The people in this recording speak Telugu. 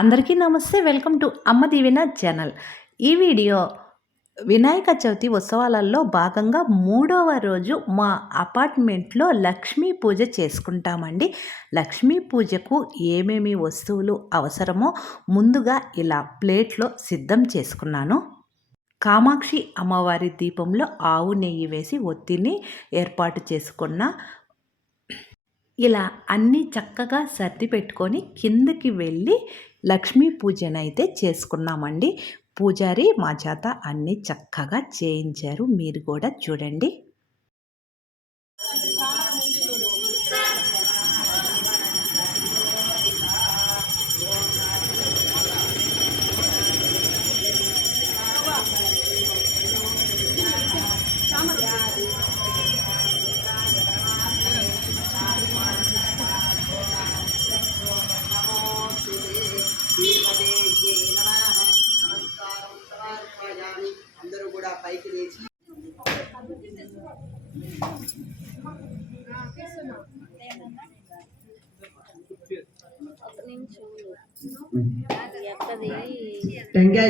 అందరికీ నమస్తే. వెల్కమ్ టు అమ్మ దీవెన ఛానల్. ఈ వీడియో వినాయక చవితి ఉత్సవాలలో భాగంగా మూడవ రోజు మా అపార్ట్మెంట్లో లక్ష్మీ పూజ చేసుకుంటామండి. లక్ష్మీ పూజకు ఏమేమి వస్తువులు అవసరమో ముందుగా ఇలా ప్లేట్లో సిద్ధం చేసుకున్నాను. కామాక్షి అమ్మవారి దీపంలో ఆవు నెయ్యి వేసి ఒత్తిని ఏర్పాటు చేసుకున్న ఇలా అన్నీ చక్కగా సర్ది పెట్టుకొని కిందకి వెళ్ళి లక్ష్మీ పూజనైతే చేసుకున్నామండి. పూజారి మా చేత అన్నీ చక్కగా చేయించారు. మీరు కూడా చూడండి. అందరూ కూడా పైకి లేచి టెంకాయ